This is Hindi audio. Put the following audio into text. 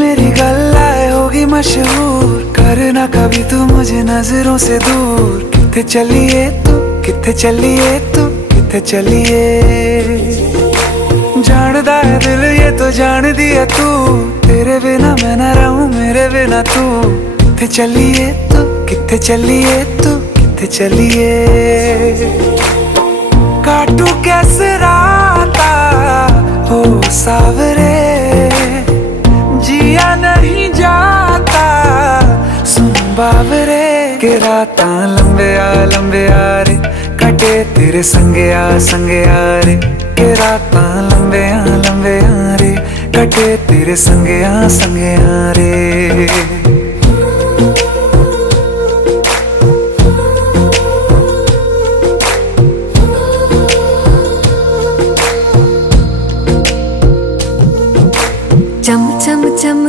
मेरी गल्लाए होगी मशहूर, करना कभी तू मुझे नजरों से दूर। किथे चलिए तू, किथे चलिए तू, किथे चलिए। जानदा है दिल ये तो जान दिया तू, तेरे बिना मैं ना रहूं मेरे बिना तू। किथे चलिए तू, किथे चलिए तू, किथे चलिए। काटू कैसे राता हो सावरे, जिया नहीं जाता सुन बावरे। के राता लंबे आ रे, कटे तेरे संगे आ रे। के राता लंबे आ रे, कटे तेरे संगे आ रे।